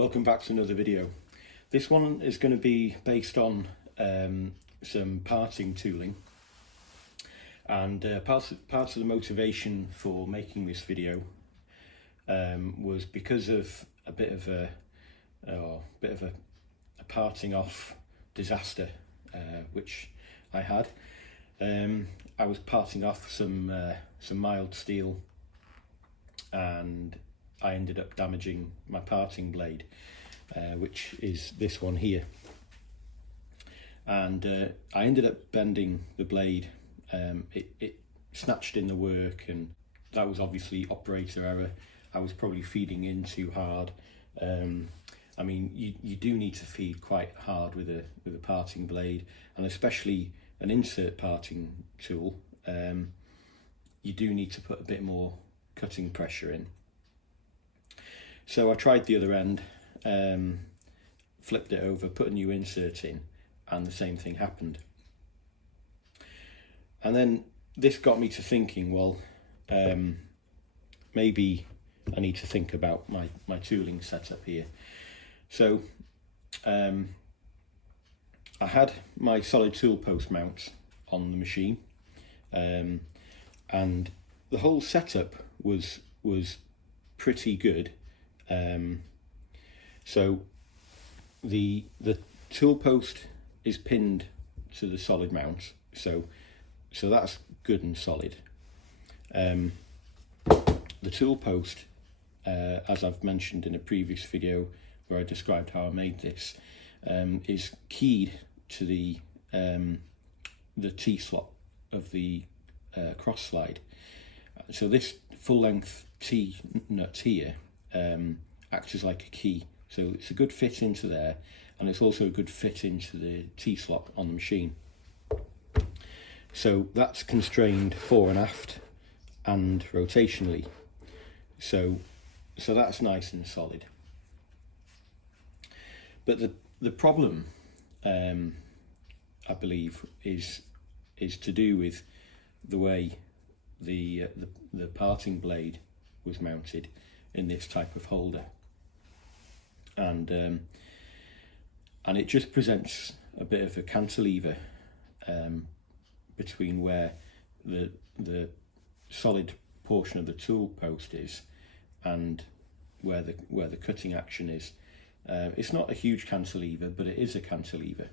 Welcome back to another video. This one is going to be based on some parting tooling, and parts of the motivation for making this video was because of a bit of a parting off disaster which I had. I was parting off some mild steel, and I ended up damaging my parting blade, which is this one here. And I ended up bending the blade. It snatched in the work, and that was obviously operator error. I was probably feeding in too hard. I mean, you do need to feed quite hard with a parting blade, and especially an insert parting tool. You do need to put a bit more cutting pressure in. So I tried the other end, flipped it over, put a new insert in, and the same thing happened. And then this got me to thinking, well, maybe I need to think about my tooling setup here. So I had my solid tool post mounts on the machine, and the whole setup was pretty good. So the tool post is pinned to the solid mount, so that's good and solid. The tool post, as I've mentioned in a previous video where I described how I made this, is keyed to the T-slot of the cross slide. So this full length T nut here acts as like a key, so it's a good fit into there, and it's also a good fit into the T-slot on the machine. So that's constrained fore and aft and rotationally, so that's nice and solid. But the problem, I believe, is to do with the way the parting blade was mounted in this type of holder, and it just presents a bit of a cantilever between where the solid portion of the tool post is and where the cutting action is. It's not a huge cantilever, but it is a cantilever,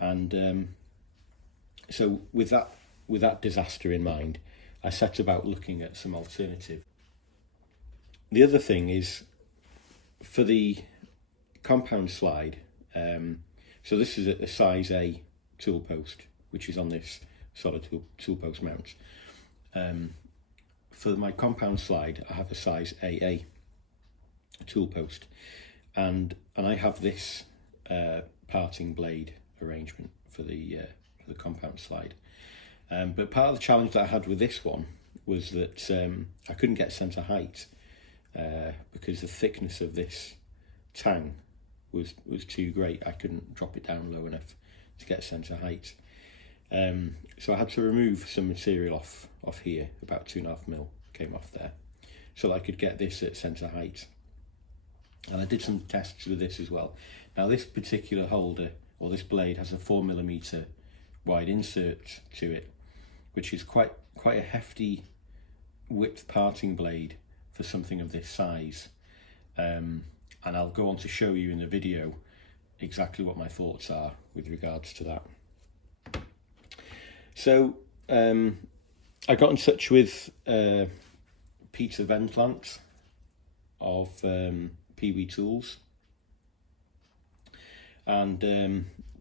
and so with that disaster in mind, I set about looking at some alternative. The other thing is, for the compound slide, so this is a size A tool post, which is on this solid tool post mount. For my compound slide, I have a size AA tool post, and I have this parting blade arrangement for the compound slide. But part of the challenge that I had with this one was that I couldn't get centre height because the thickness of this tang was too great. I couldn't drop it down low enough to get centre height. So I had to remove some material off here, about 2.5mm came off there, so that I could get this at centre height. And I did some tests with this as well. Now this particular holder, or this blade, has a 4mm wide insert to it, which is quite a hefty width parting blade for something of this size. And I'll go on to show you in the video exactly what my thoughts are with regards to that. So I got in touch with Peter Vendlant of Pewe Tools, and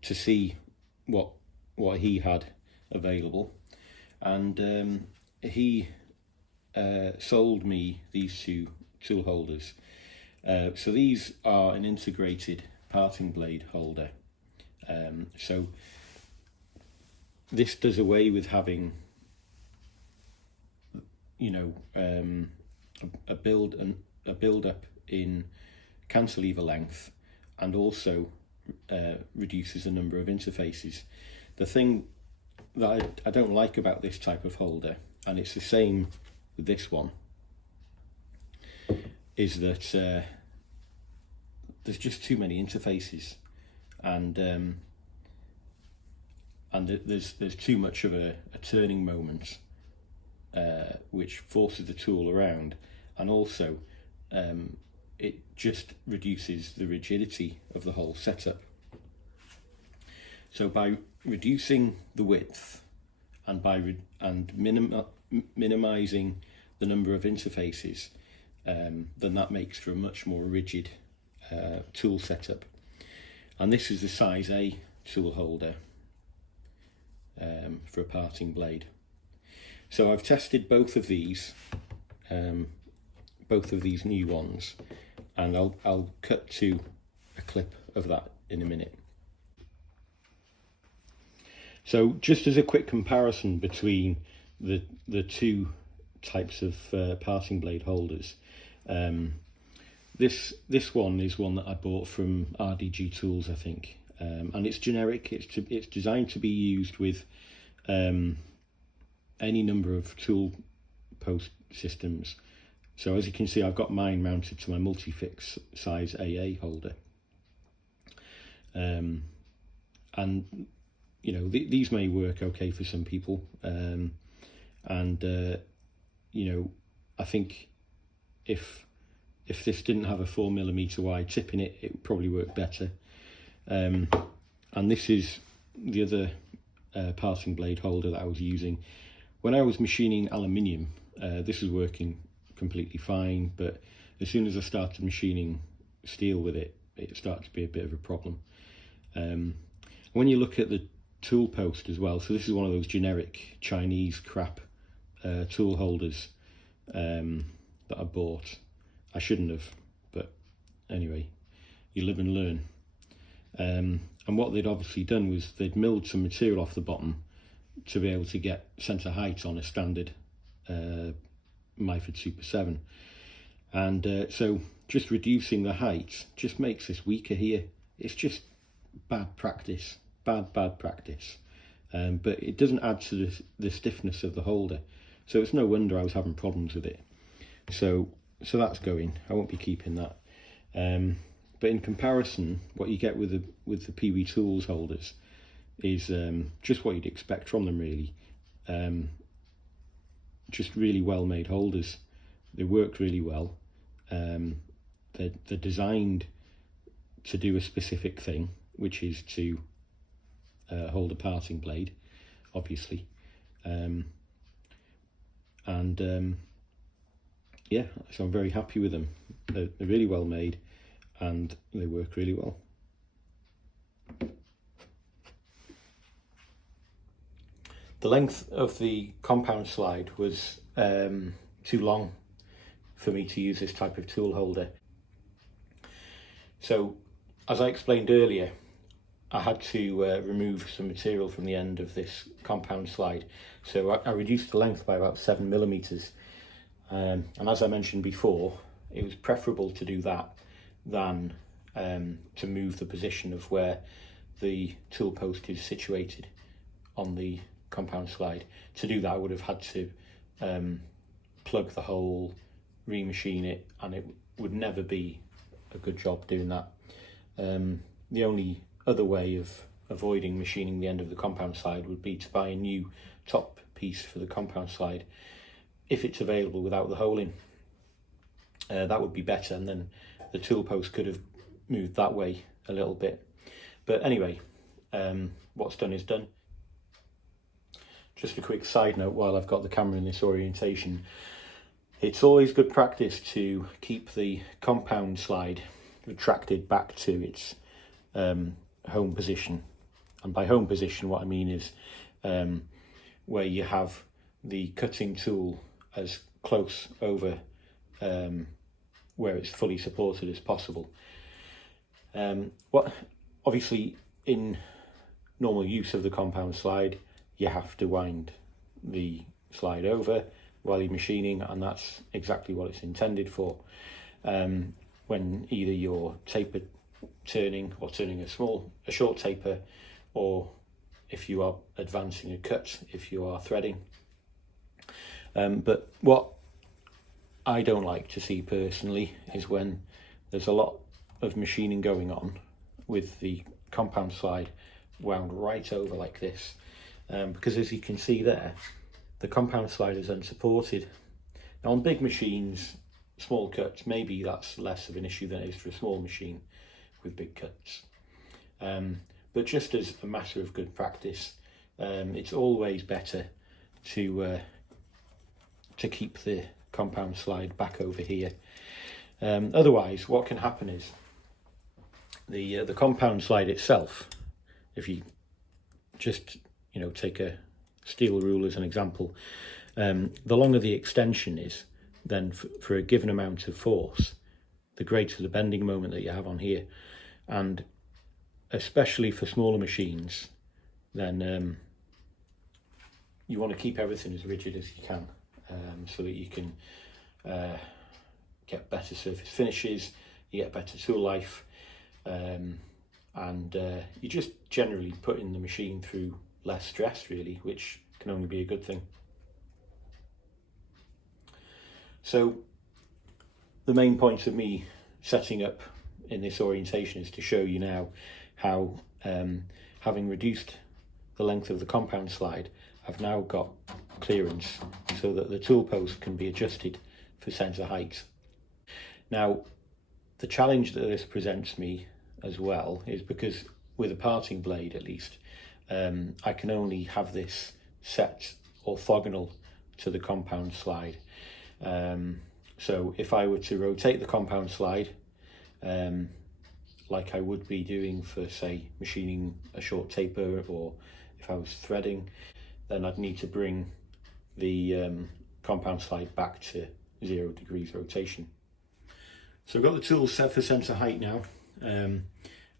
to see what he had available, and he sold me these two tool holders. So these are an integrated parting blade holder. So this does away with having, a build up in cantilever length, and also reduces the number of interfaces. The thing that I don't like about this type of holder, and it's the same with this one, is that there's just too many interfaces, and there's too much of a turning moment, which forces the tool around, and also it just reduces the rigidity of the whole setup. So by reducing the width and minimizing the number of interfaces, then that makes for a much more rigid tool setup. And this is the size A tool holder for a parting blade. So I've tested both of these new ones, and I'll cut to a clip of that in a minute. So just as a quick comparison between the two types of parting blade holders, this one is one that I bought from RDG Tools, I think, and it's generic. It's designed to be used with any number of tool post systems. So as you can see, I've got mine mounted to my Multifix size AA holder, and you know, these may work okay for some people, and you know, I think if this didn't have a 4mm wide tip in it, it would probably work better. And this is the other parting blade holder that I was using when I was machining aluminium. This was working completely fine, but as soon as I started machining steel with it, it started to be a bit of a problem. When you look at the tool post as well, so this is one of those generic Chinese crap tool holders that I bought. I shouldn't have, but anyway, you live and learn. And what they'd obviously done was they'd milled some material off the bottom to be able to get centre height on a standard Myford Super 7. And so just reducing the height just makes this weaker here. It's just bad practice, bad practice. But it doesn't add to the stiffness of the holder. So it's no wonder I was having problems with it. So that's going. I won't be keeping that. But in comparison, what you get with the Pewe Tools holders is just what you'd expect from them, really. Just really well made holders. They work really well. They're designed to do a specific thing, which is to hold a parting blade, obviously. Yeah, so I'm very happy with them. They're really well made and they work really well. The length of the compound slide was too long for me to use this type of tool holder. So, as I explained earlier, I had to remove some material from the end of this compound slide. So I reduced the length by about 7mm. And as I mentioned before, it was preferable to do that than to move the position of where the tool post is situated on the compound slide. To do that, I would have had to plug the hole, remachine it, and it would never be a good job doing that. The only other way of avoiding machining the end of the compound slide would be to buy a new top piece for the compound slide, if it's available without the hole in. That would be better, and then the tool post could have moved that way a little bit. But anyway, what's done is done. Just a quick side note while I've got the camera in this orientation, it's always good practice to keep the compound slide retracted back to its home position. And by home position, what I mean is where you have the cutting tool as close over where it's fully supported as possible. Obviously, in normal use of the compound slide, you have to wind the slide over while you're machining, and that's exactly what it's intended for. When either you're taper turning or turning a short taper, or if you are advancing a cut, if you are threading. But what I don't like to see personally is when there's a lot of machining going on with the compound slide wound right over like this, because as you can see there, the compound slide is unsupported. Now on big machines, small cuts, maybe that's less of an issue than it is for a small machine with big cuts. But just as a matter of good practice, it's always better to keep the compound slide back over here. Otherwise, what can happen is the compound slide itself, if you just take a steel rule as an example, the longer the extension is, then for a given amount of force, the greater the bending moment that you have on here. And especially for smaller machines, then you want to keep everything as rigid as you can, so that you can get better surface finishes, you get better tool life, and you just generally putting the machine through less stress, really, which can only be a good thing. So the main point of me setting up in this orientation is to show you now how, having reduced the length of the compound slide, I've now got clearance so that the tool post can be adjusted for centre height. Now, the challenge that this presents me as well is because with a parting blade at least, I can only have this set orthogonal to the compound slide. So if I were to rotate the compound slide, like I would be doing for, say, machining a short taper, or if I was threading, then I'd need to bring the compound slide back to 0 degrees rotation. So I've got the tool set for centre height now,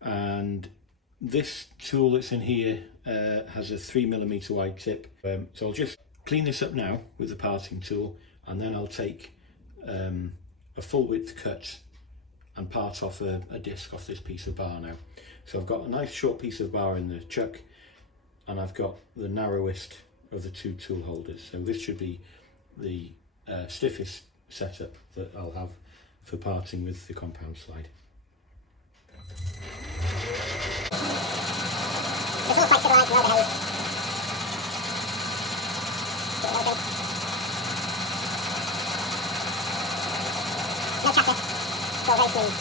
and this tool that's in here has a 3mm wide tip. So I'll just clean this up now with the parting tool, and then I'll take a full width cut and part off a disc off this piece of bar now. So I've got a nice short piece of bar in the chuck, and I've got the narrowest of the two tool holders. So this should be the stiffest setup that I'll have for parting with the compound slide. It's all quite civilised and overhead. No chapter. It's all very smooth.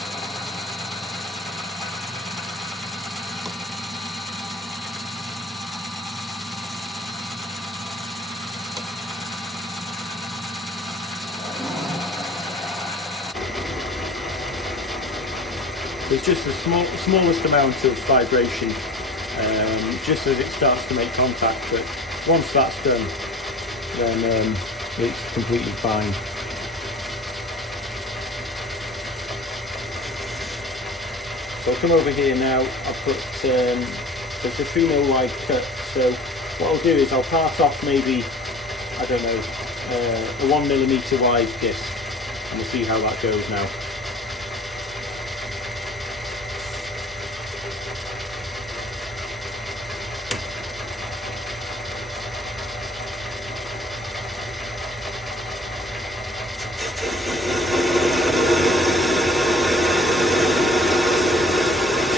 There's just the smallest amount of vibration just as it starts to make contact, but once that's done, then it's completely fine. So I'll come over here now. I'll put it's a 3mm wide cut, so what I'll do is I'll part off maybe, I don't know, a 1mm wide disc, and we'll see how that goes now.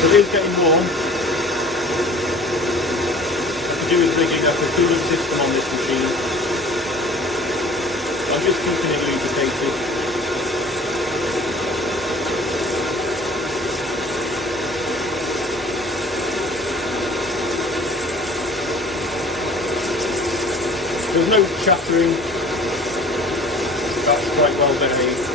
So it is getting warm. What I do is rigging up a cooling system on this machine. I'm just keeping it lubricated. There's no chattering. That's quite well behaved.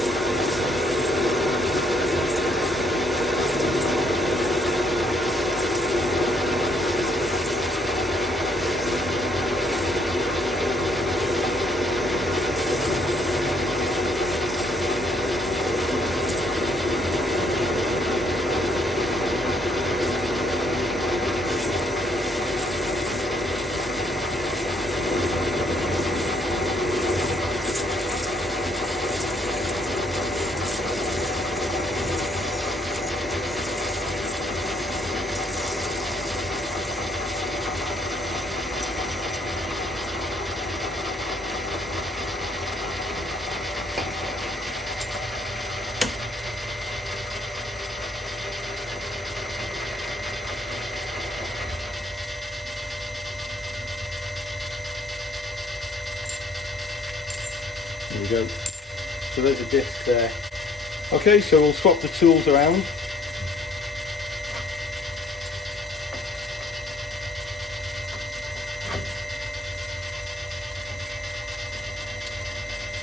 There we go. So there's a disc there. Okay, so we'll swap the tools around.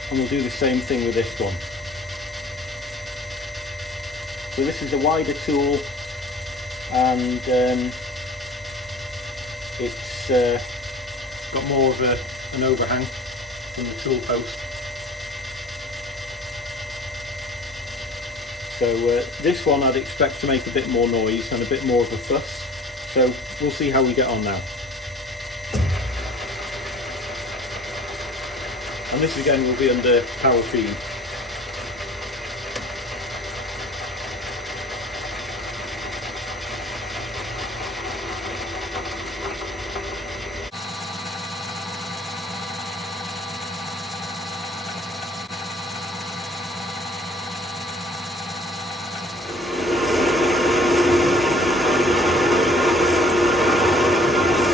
And we'll do the same thing with this one. So this is a wider tool, and it's got more of an overhang from the tool post. So this one I'd expect to make a bit more noise and a bit more of a fuss. So we'll see how we get on now. And this again will be under power feed.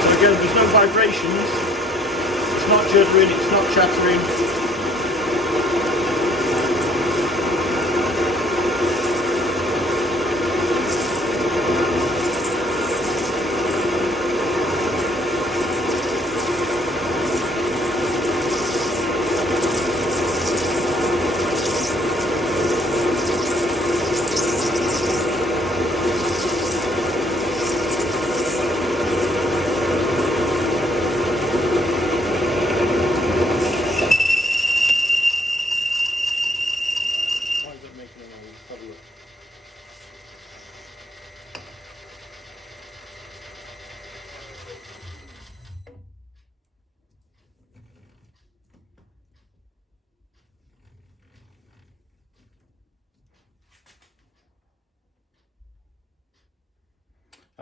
So again, there's no vibrations. It's not juddering, it's not chattering.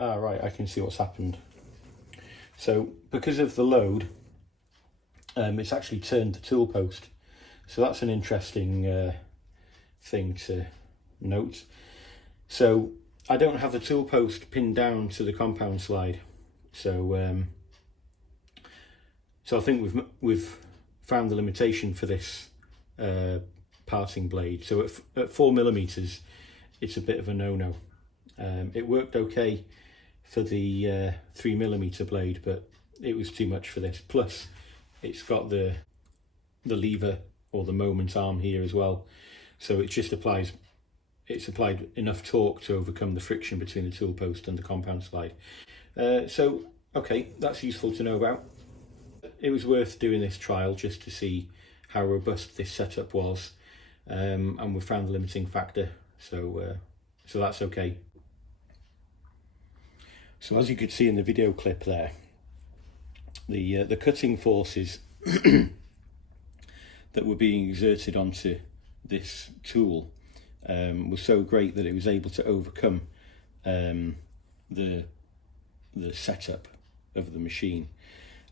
Ah, right, I can see what's happened. So because of the load, it's actually turned the tool post. So that's an interesting thing to note. So I don't have the tool post pinned down to the compound slide. So I think we've found the limitation for this parting blade. So at 4mm, it's a bit of a no-no. It worked okay for the 3mm blade, but it was too much for this. Plus, it's got the lever or the moment arm here as well, so it's applied enough torque to overcome the friction between the tool post and the compound slide. So okay, that's useful to know about. It was worth doing this trial just to see how robust this setup was, and we found the limiting factor, so that's okay. So as you could see in the video clip there, the cutting forces that were being exerted onto this tool were so great that it was able to overcome the setup of the machine.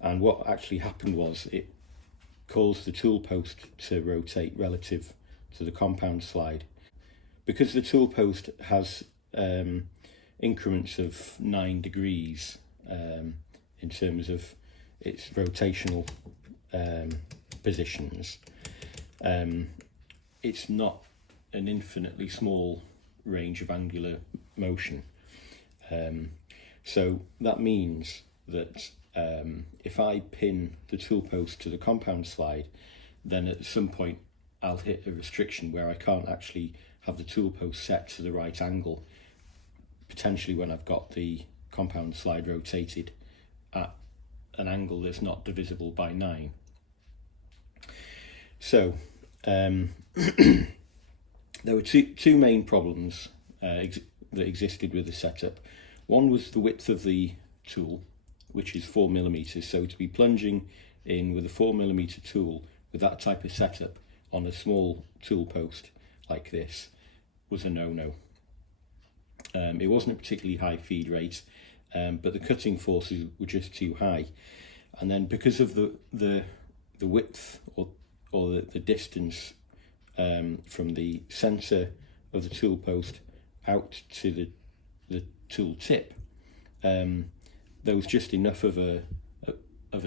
And what actually happened was it caused the tool post to rotate relative to the compound slide. Because the tool post has increments of 9 degrees in terms of its rotational positions, it's not an infinitely small range of angular motion. So that means that if I pin the tool post to the compound slide, then at some point I'll hit a restriction where I can't actually have the tool post set to the right angle, potentially when I've got the compound slide rotated at an angle that's not divisible by 9. So there were two main problems that existed with the setup. One was the width of the tool, which is 4mm, so to be plunging in with a 4mm tool with that type of setup on a small tool post like this was a no-no. It wasn't a particularly high feed rate, but the cutting forces were just too high. And then because of the width or the distance from the centre of the tool post out to the tool tip, there was just enough of a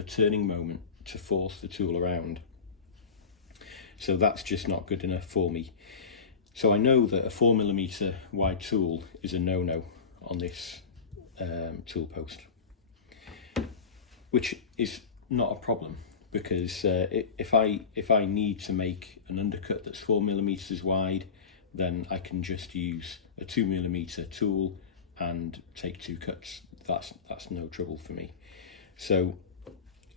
turning moment to force the tool around. So that's just not good enough for me. So I know that a 4mm wide tool is a no-no on this tool post, which is not a problem, because if I need to make an undercut that's 4mm wide, then I can just use a 2mm tool and take 2 cuts. That's no trouble for me. So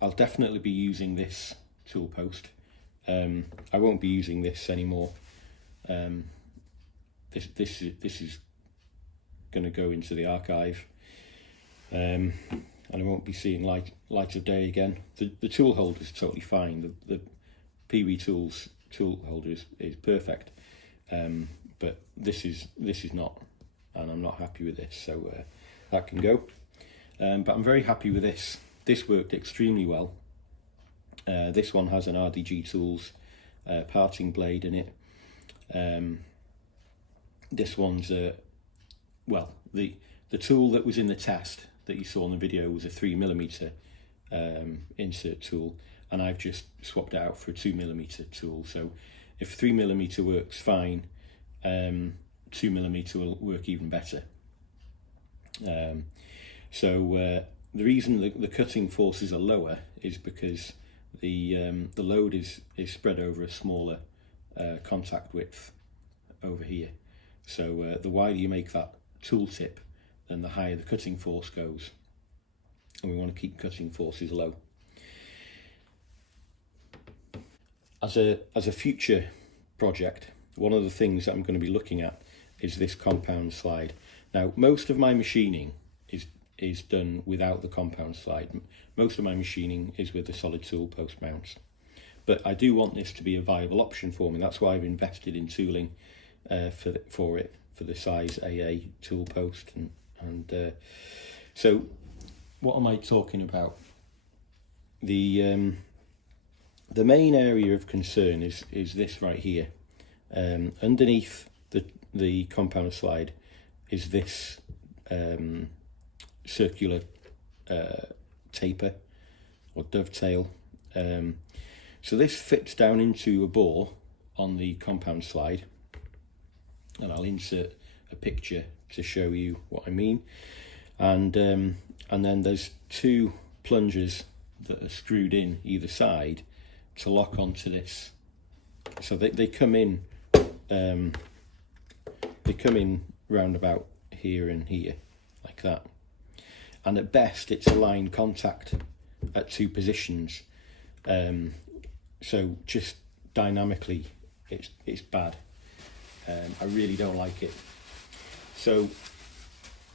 I'll definitely be using this tool post. I won't be using this anymore. This is going to go into the archive, and I won't be seeing light of day again. The tool holder is totally fine. The Pewe Tools tool holder is perfect, but this is not, and I'm not happy with this. So that can go. But I'm very happy with this. This worked extremely well. This one has an RDG Tools parting blade in it. This one's well, the tool that was in the test that you saw in the video was a 3mm insert tool, and I've just swapped it out for a 2mm tool. So if 3mm works fine, 2mm will work even better. So the reason the cutting forces are lower is because the load is spread over a smaller contact width over here. So the wider you make that tool tip, then the higher the cutting force goes, and we want to keep cutting forces low. As a future project, one of the things that I'm going to be looking at is this compound slide. Now, most of my machining is done without the compound slide. Most of my machining is with the solid tool post mounts, but I do want this to be a viable option for me. That's why I've invested in tooling for the size AA tool post, and so what am I talking about? The main area of concern is this right here. Underneath the compound slide is this circular taper or dovetail. So this fits down into a bore on the compound slide, and I'll insert a picture to show you what I mean. And then there's 2 plungers that are screwed in either side to lock onto this. So they come in round about here and here, like that. And at best it's a line contact at 2 positions. So just dynamically it's bad. I really don't like it. So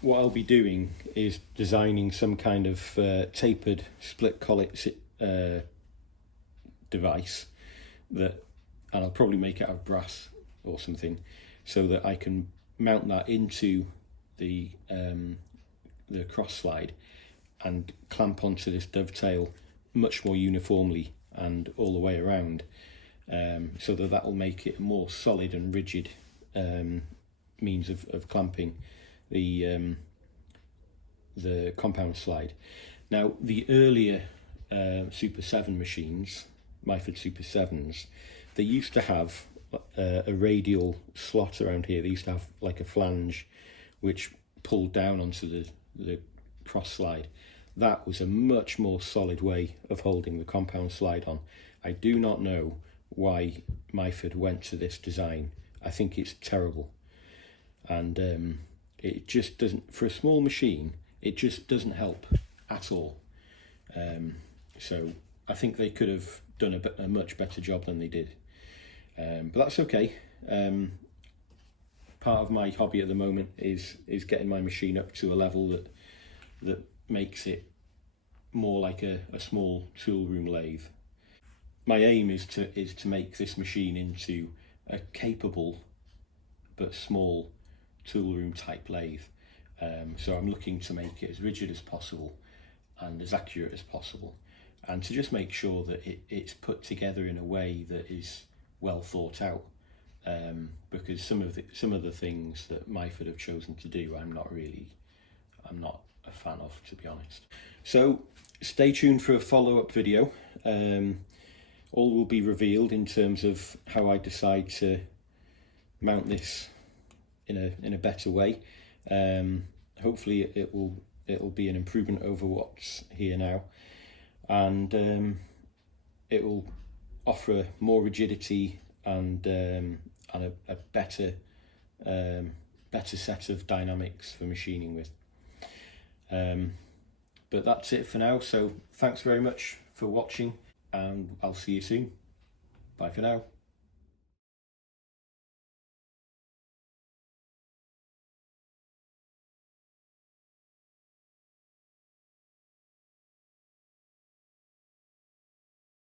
what I'll be doing is designing some kind of tapered split collet device and I'll probably make it out of brass or something, so that I can mount that into the cross slide and clamp onto this dovetail much more uniformly and all the way around, so that will make it a more solid and rigid means of clamping the compound slide. Now, the earlier Super 7 machines, Myford Super 7s, they used to have a radial slot around here. They used to have like a flange which pulled down onto the cross slide. That was a much more solid way of holding the compound slide on. I do not know why Myford went to this design. I think it's terrible, and it just doesn't, for a small machine, it just doesn't help at all. So I think they could have done a much better job than they did, but that's okay. Part of my hobby at the moment is getting my machine up to a level that makes it more like a small tool room lathe. My aim is to make this machine into a capable but small tool room type lathe. So I'm looking to make it as rigid as possible and as accurate as possible, and to just make sure that it's put together in a way that is well thought out, because some of the things that Myford have chosen to do, I'm not a fan of, to be honest. So stay tuned for a follow-up video. all will be revealed in terms of how I decide to mount this in a better way. Hopefully it'll be an improvement over what's here now, and it will offer more rigidity and a better set of dynamics for machining with. But that's it for now, so thanks very much for watching, and I'll see you soon. Bye for now.